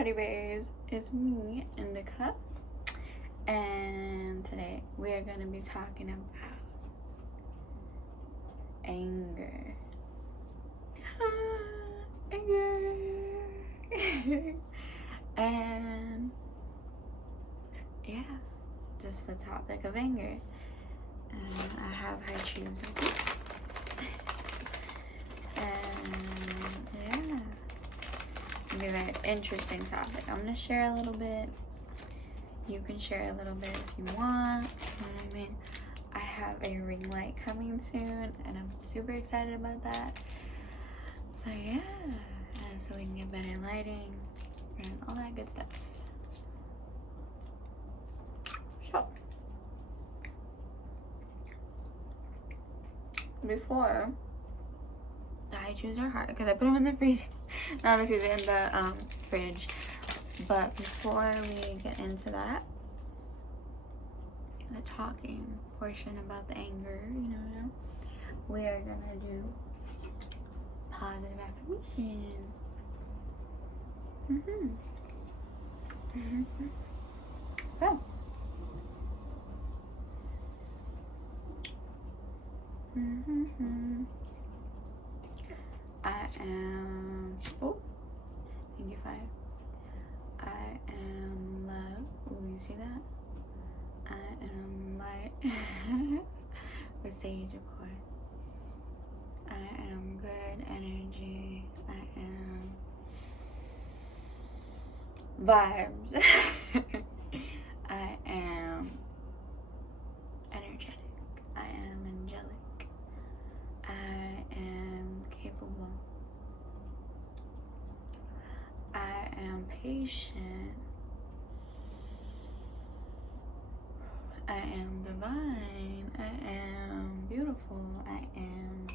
teddy bears, it's me, Indica, and today we are going to be talking about anger. Anger. And yeah, just the topic of anger. And I have Haichus open. And yeah, it's gonna be a very interesting topic. I'm gonna share a little bit. You can share a little bit if you want. You know what I mean? I have a ring light coming soon, and I'm super excited about that. So yeah, and so we can get better lighting and all that good stuff. So before the Haichus are hard because I put them in the freezer, not the freezer, in the fridge. But before we get into that, the talking portion about the anger, we are gonna do positive affirmations. So, I am. Oh, thank you, 5. I am love. Oh, you see that? I am light. With sage, of course. I am good energy. I am vibes. I am energetic. I am angelic. I am capable. I am patient. I am divine. I am beautiful. I am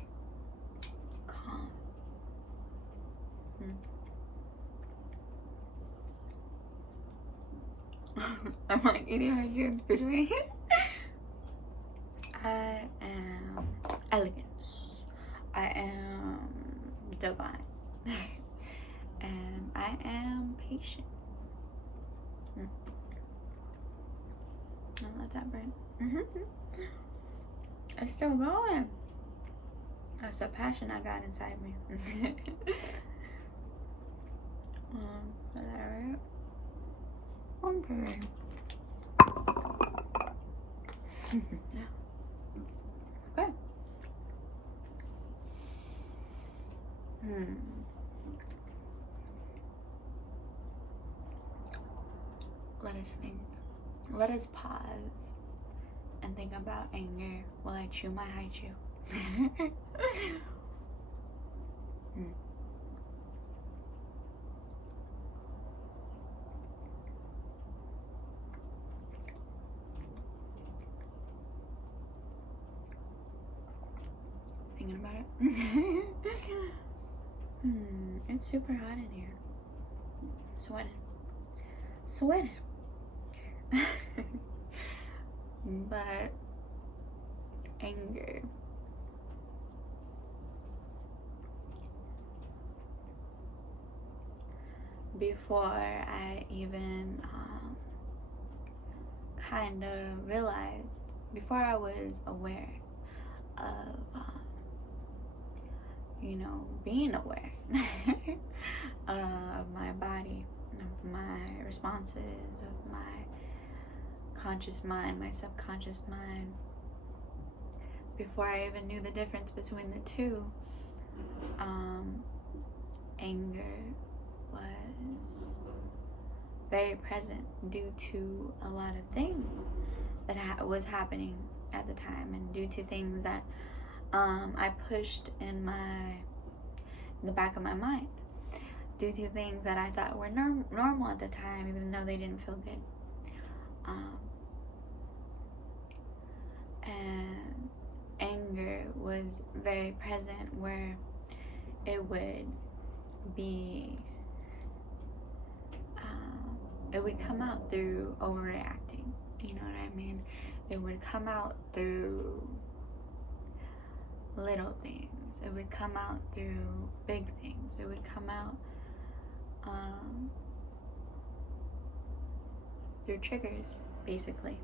calm. I'm like eating right here in the refrigerator. I am elegance. I am divine. And I am patient. Don't let that burn. It's still going. That's the passion I got inside me. Is that right? Okay. Okay. Let us think. Let us pause and think about anger while I chew my Haichu. Thinking about it. It's super hot in here. Sweating. But anger. Before I even kind of realized, before I was aware of being aware of my body, of my responses, of my conscious mind, my subconscious mind. Before I even knew the difference between the two, anger was very present due to a lot of things that was happening at the time, and due to things that I pushed in the back of my mind, due to things that I thought were normal at the time, even though they didn't feel good. And anger was very present, where it would be, it would come out through overreacting. You know what I mean? It would come out through little things. It would come out through big things. It would come out through triggers, basically.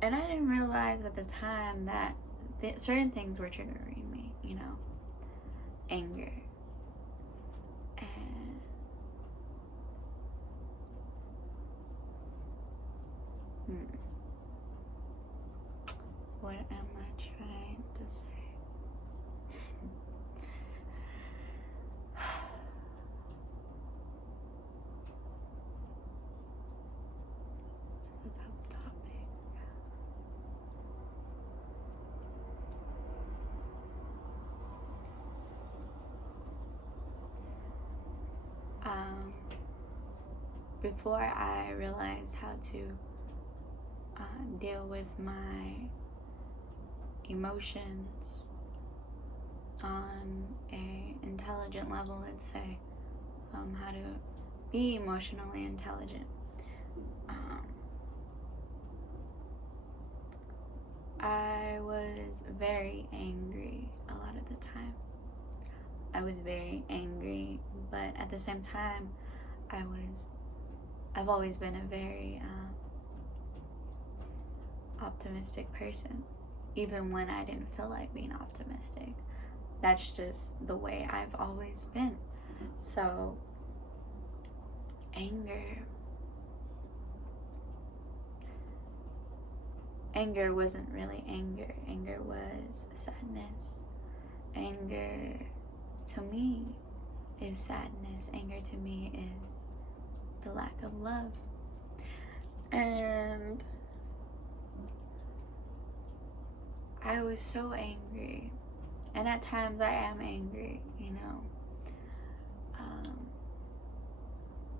And I didn't realize at the time that certain things were triggering me, you know, anger. And what am I trying to say? It's a tough topic. Before I realized how to deal with my emotions on a intelligent level, let's say, how to be emotionally intelligent. I was very angry a lot of the time. I was very angry, but at the same time, I've always been a very optimistic person, even when I didn't feel like being optimistic. That's just the way I've always been. So, anger wasn't really anger. Anger was sadness. Anger to me is sadness. Anger to me is the lack of love. And I was so angry. And at times I am angry, you know,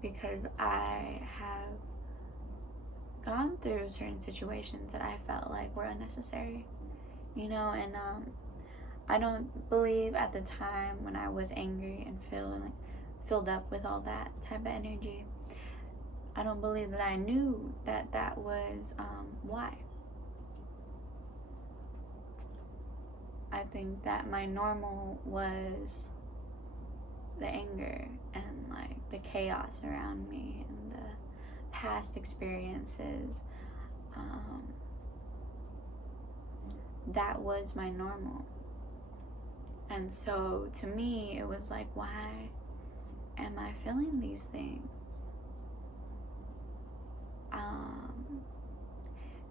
because I have gone through certain situations that I felt like were unnecessary, you know, and I don't believe at the time when I was angry and filled up with all that type of energy, I don't believe that I knew that that was why. I think that my normal was the anger and like the chaos around me and the past experiences. That was my normal. And so to me, it was like, why am I feeling these things?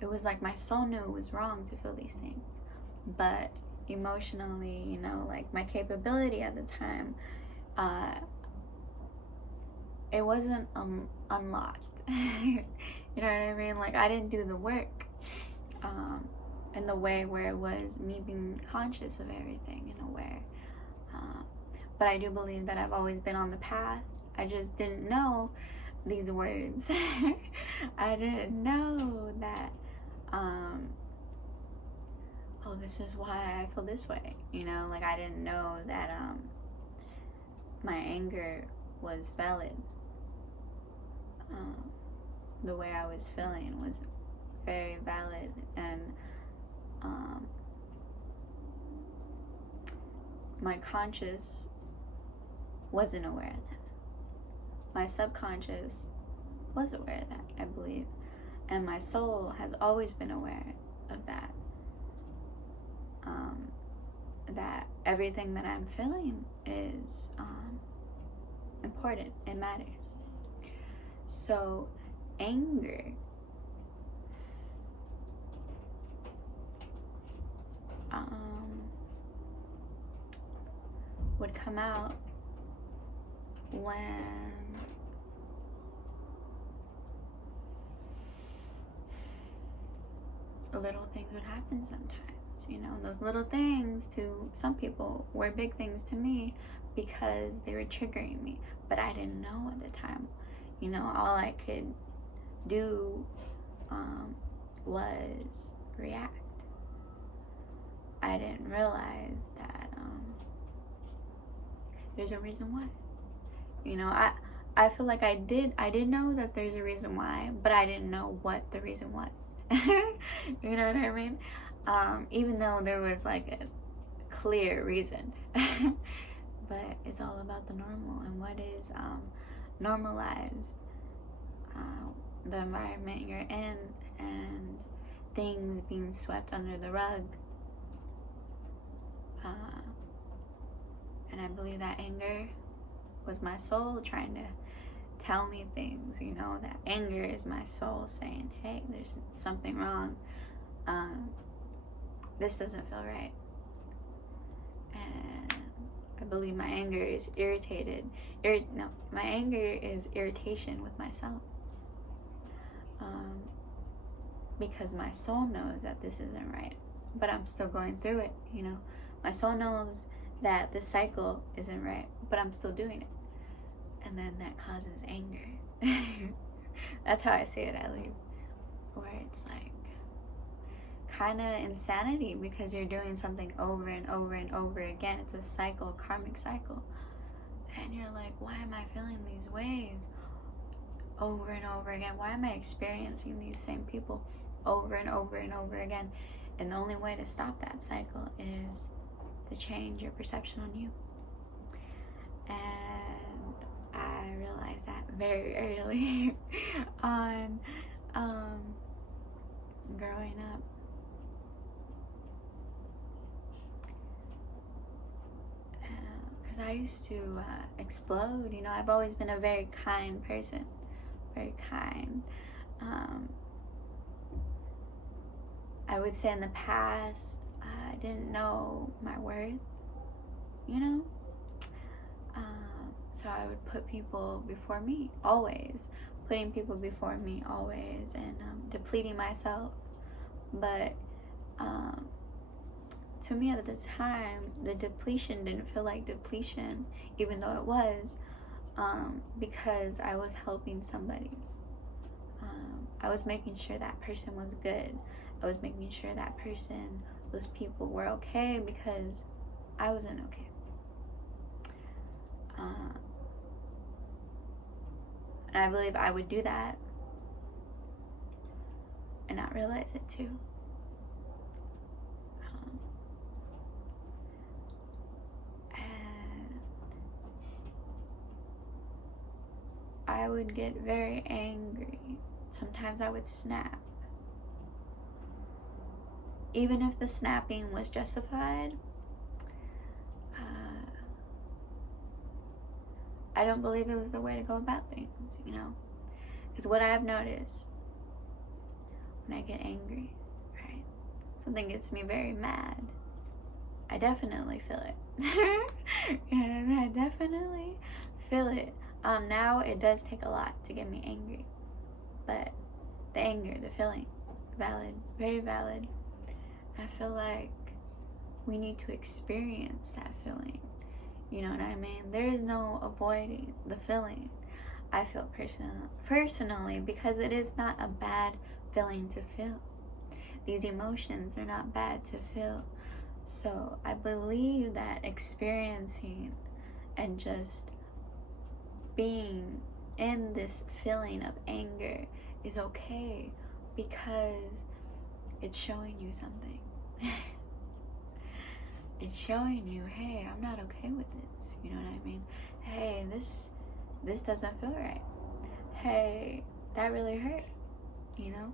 It was like my soul knew it was wrong to feel these things. But emotionally, you know, like my capability at the time, it wasn't unlocked. You know what I mean? Like I didn't do the work in the way where it was me being conscious of everything in a way. But I do believe that I've always been on the path. I just didn't know these words. I didn't know that oh, this is why I feel this way, you know, like I didn't know that my anger was valid. The way I was feeling was very valid, and my conscious wasn't aware of that. My subconscious was aware of that, I believe, and my soul has always been aware of that. That everything that I'm feeling is important, it matters. So anger would come out when little things would happen sometimes. You know, those little things to some people were big things to me because they were triggering me, but I didn't know at the time. You know, all I could do was react. I didn't realize that there's a reason why. You know, I feel like I did know that there's a reason why, but I didn't know what the reason was. You know what I mean? Even though there was like a clear reason. But it's all about the normal and what is normalized the environment you're in and things being swept under the rug. And I believe that anger was my soul trying to tell me things, you know, that anger is my soul saying, hey, there's something wrong. This doesn't feel right. And I believe my anger is my anger is irritation with myself. Because my soul knows that this isn't right, but I'm still going through it, you know. My soul knows that this cycle isn't right, but I'm still doing it. And then that causes anger. That's how I see it, at least. Where it's like kind of insanity because you're doing something over and over and over again. It's a cycle, karmic cycle. And you're like, why am I feeling these ways over and over again? Why am I experiencing these same people over and over and over again? And the only way to stop that cycle is to change your perception on you. And I realized that very early on growing up. Because I used to explode, you know. I've always been a very kind person, very kind. I would say in the past, I didn't know my worth, you know. So I would put people before me, always. Putting people before me, always. And depleting myself. But to me at the time, the depletion didn't feel like depletion, even though it was, because I was helping somebody. I was making sure that person was good. I was making sure that person, those people were okay because I wasn't okay. And I believe I would do that and not realize it too. And I would get very angry. Sometimes I would snap. Even if the snapping was justified, I don't believe it was the way to go about things, you know. Because what I have noticed when I get angry, right, something gets me very mad, I definitely feel it. You know what I mean? I definitely feel it. Now it does take a lot to get me angry, but the anger, the feeling, valid, very valid. I feel like we need to experience that feeling. You know what I mean? There is no avoiding the feeling. I feel personally, because it is not a bad feeling to feel. These emotions are not bad to feel. So I believe that experiencing and just being in this feeling of anger is okay, because it's showing you something. It's showing you, hey, I'm not okay with this. You know what I mean? Hey, this doesn't feel right. Hey, that really hurt. You know?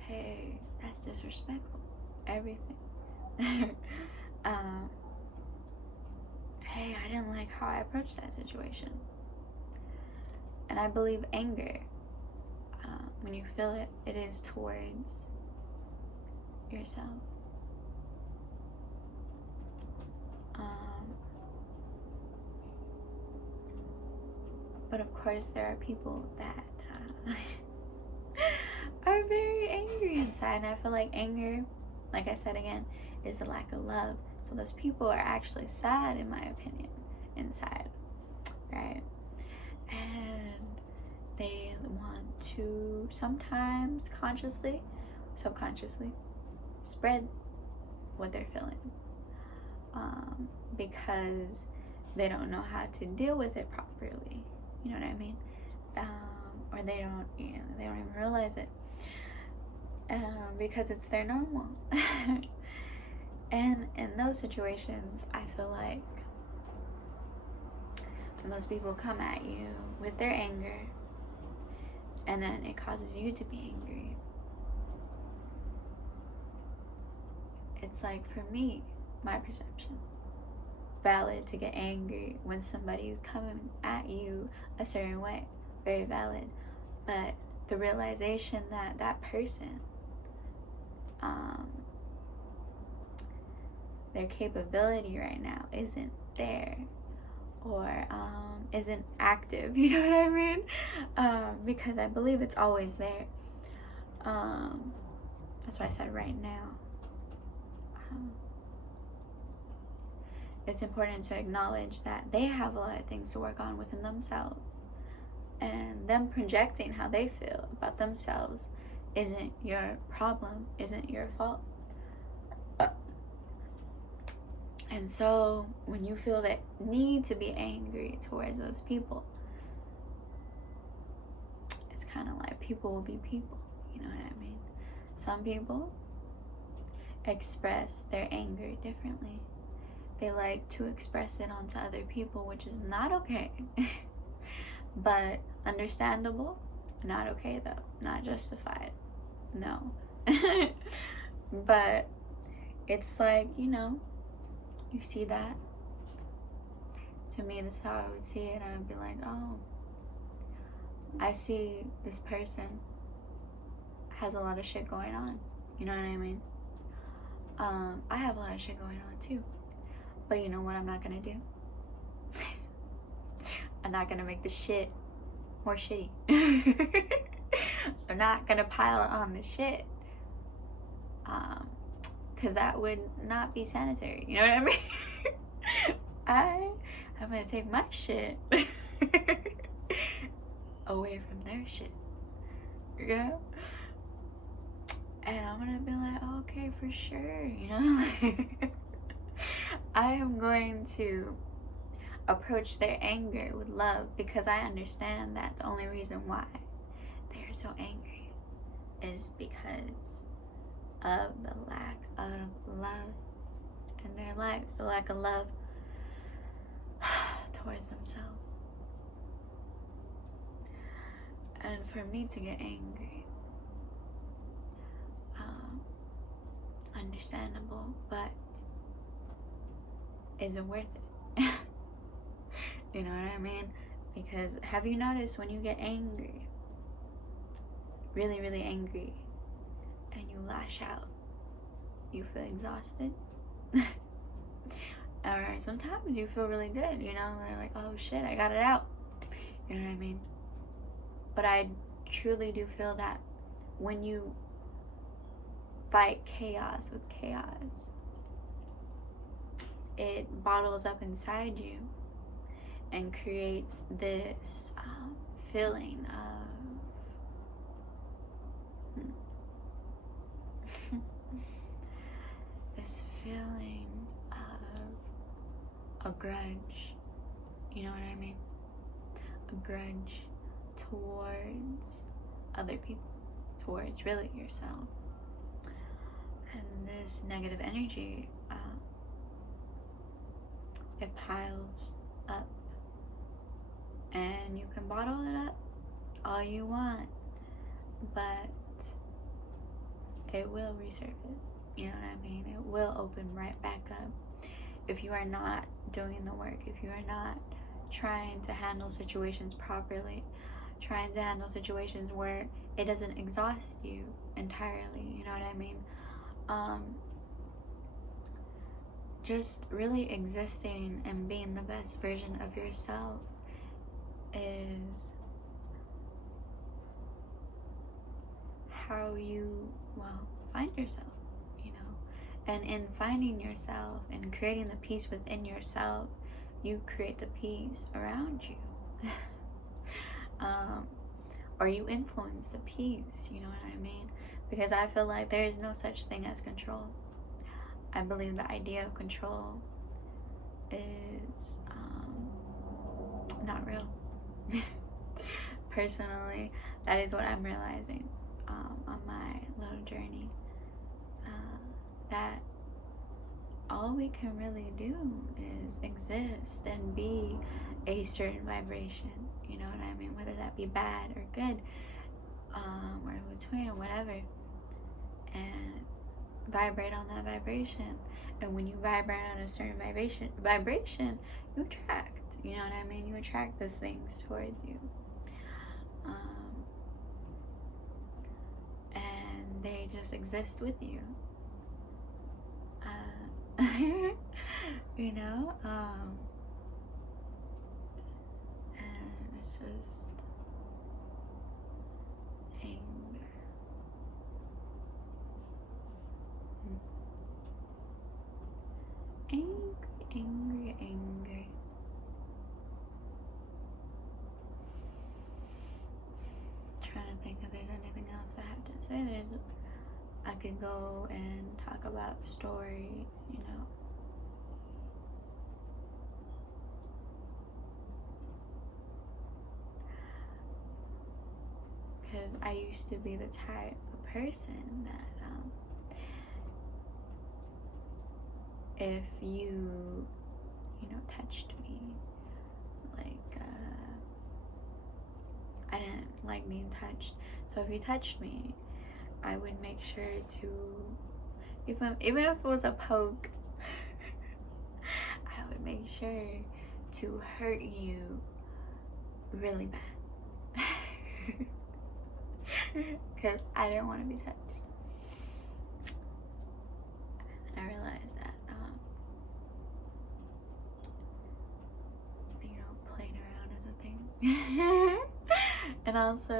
Hey, that's disrespectful. Everything. Hey, I didn't like how I approached that situation. And I believe anger, when you feel it, it is towards yourself. But of course, there are people that are very angry inside, and I feel like anger, like I said again, is a lack of love. So those people are actually sad, in my opinion, inside, right? And they want to sometimes consciously, subconsciously spread what they're feeling, because they don't know how to deal with it properly. You know what I mean? Or they don't even realize it, because it's their normal. And in those situations, I feel like when those people come at you with their anger, and then it causes you to be angry. It's like, for me, my perception, valid to get angry when somebody is coming at you a certain way, very valid. But the realization that that person, their capability right now isn't there, or isn't active, you know what I mean? Because I believe it's always there. That's why I said right now. It's important to acknowledge that they have a lot of things to work on within themselves, and them projecting how they feel about themselves isn't your problem, isn't your fault. And so when you feel that need to be angry towards those people, it's kind of like people will be people, you know what I mean? Some people express their anger differently. They like to express it onto other people, which is not okay. But understandable, not okay though, not justified, no. But it's like, you know, you see that. To me, this is how I would see it. I would be like, oh, I see this person has a lot of shit going on, you know what I mean? I have a lot of shit going on too. But you know what I'm not gonna do? I'm not gonna make the shit more shitty. I'm not gonna pile on the shit. Cause that would not be sanitary. You know what I mean? I'm gonna take my shit away from their shit. You know? And I'm gonna be like, oh, okay, for sure. You know? I am going to approach their anger with love, because I understand that the only reason why they are so angry is because of the lack of love in their lives, the lack of love towards themselves. And for me to get angry, understandable, but is it worth it? You know what I mean? Because have you noticed when you get angry, really, really angry, and you lash out, you feel exhausted? Or sometimes you feel really good, you know? They're like, oh shit, I got it out. You know what I mean? But I truly do feel that when you fight chaos with chaos, it bottles up inside you and creates this feeling of this feeling of a grudge. You know what I mean? A grudge towards other people, towards really yourself. And this negative energy, it piles up, and you can bottle it up all you want, but it will resurface. You know what I mean? It will open right back up if you are not doing the work, if you are not trying to handle situations properly, trying to handle situations where it doesn't exhaust you entirely. You know what I mean? Just really existing and being the best version of yourself is how you, find yourself, you know. And in finding yourself and creating the peace within yourself, you create the peace around you. Or you influence the peace, you know what I mean? Because I feel like there is no such thing as control. I believe the idea of control is not real. Personally, that is what I'm realizing on my little journey. That all we can really do is exist and be a certain vibration. You know what I mean? Whether that be bad or good, or in between or whatever, and vibrate on that vibration. And when you vibrate on a certain vibration, you attract. You know what I mean? You attract those things towards you. And they just exist with you. You know? And it's just anger. Angry. Trying to think if there's anything else I have to say. I could go and talk about stories, you know. Because I used to be the type of person that if you touched me, like I didn't like being touched. So if you touched me, I would make sure to, even if it was a poke, I would make sure to hurt you really bad. Because I didn't want to be touched. And I realized that, playing around is a thing. And also,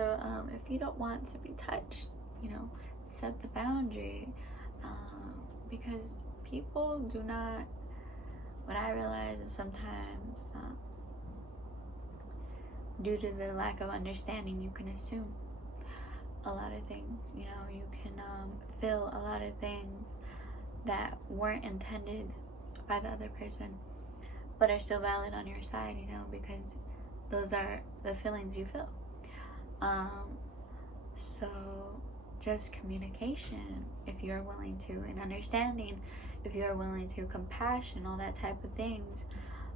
if you don't want to be touched, set the boundary. Because people do not, what I realize is sometimes, due to the lack of understanding, you can assume a lot of things. You can feel a lot of things that weren't intended by the other person, but are still valid on your side, because those are the feelings you feel. So just communication, if you're willing to, and understanding, if you're willing to, compassion, all that type of things.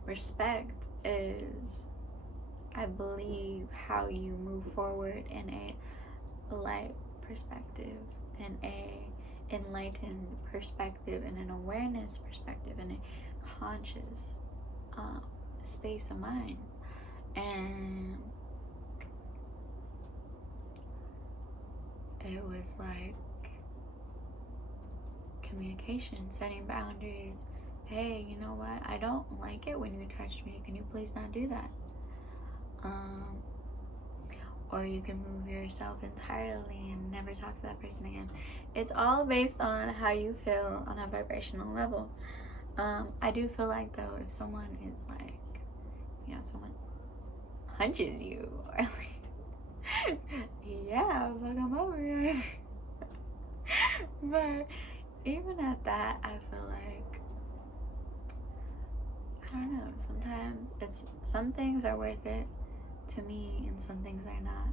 Respect is, I believe, how you move forward in a light perspective, in a enlightened perspective, in an awareness perspective, in a conscious space of mind. And it was like communication, setting boundaries. Hey, you know what? I don't like it when you touch me. Can you please not do that? Or you can move yourself entirely and never talk to that person again. It's all based on how you feel on a vibrational level. I do feel like, though, if someone is like, someone punches you, or like, yeah, fuck, I'm over here. But even at that, I feel like, I don't know, sometimes some things are worth it to me and some things are not.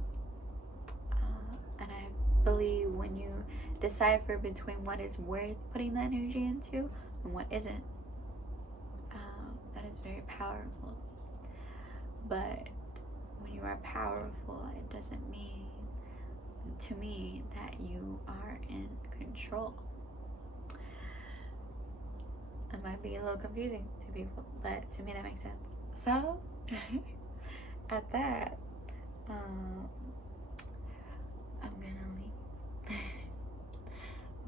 And I believe when you decipher between what is worth putting that energy into and what isn't, that is very powerful. But when you are powerful, it doesn't mean, to me, that you are in control. It might be a little confusing to people, but to me that makes sense. So, at that, I'm gonna leave.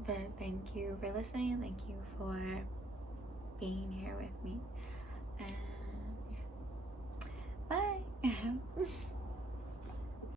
But thank you for listening. Thank you for being here with me. And bye.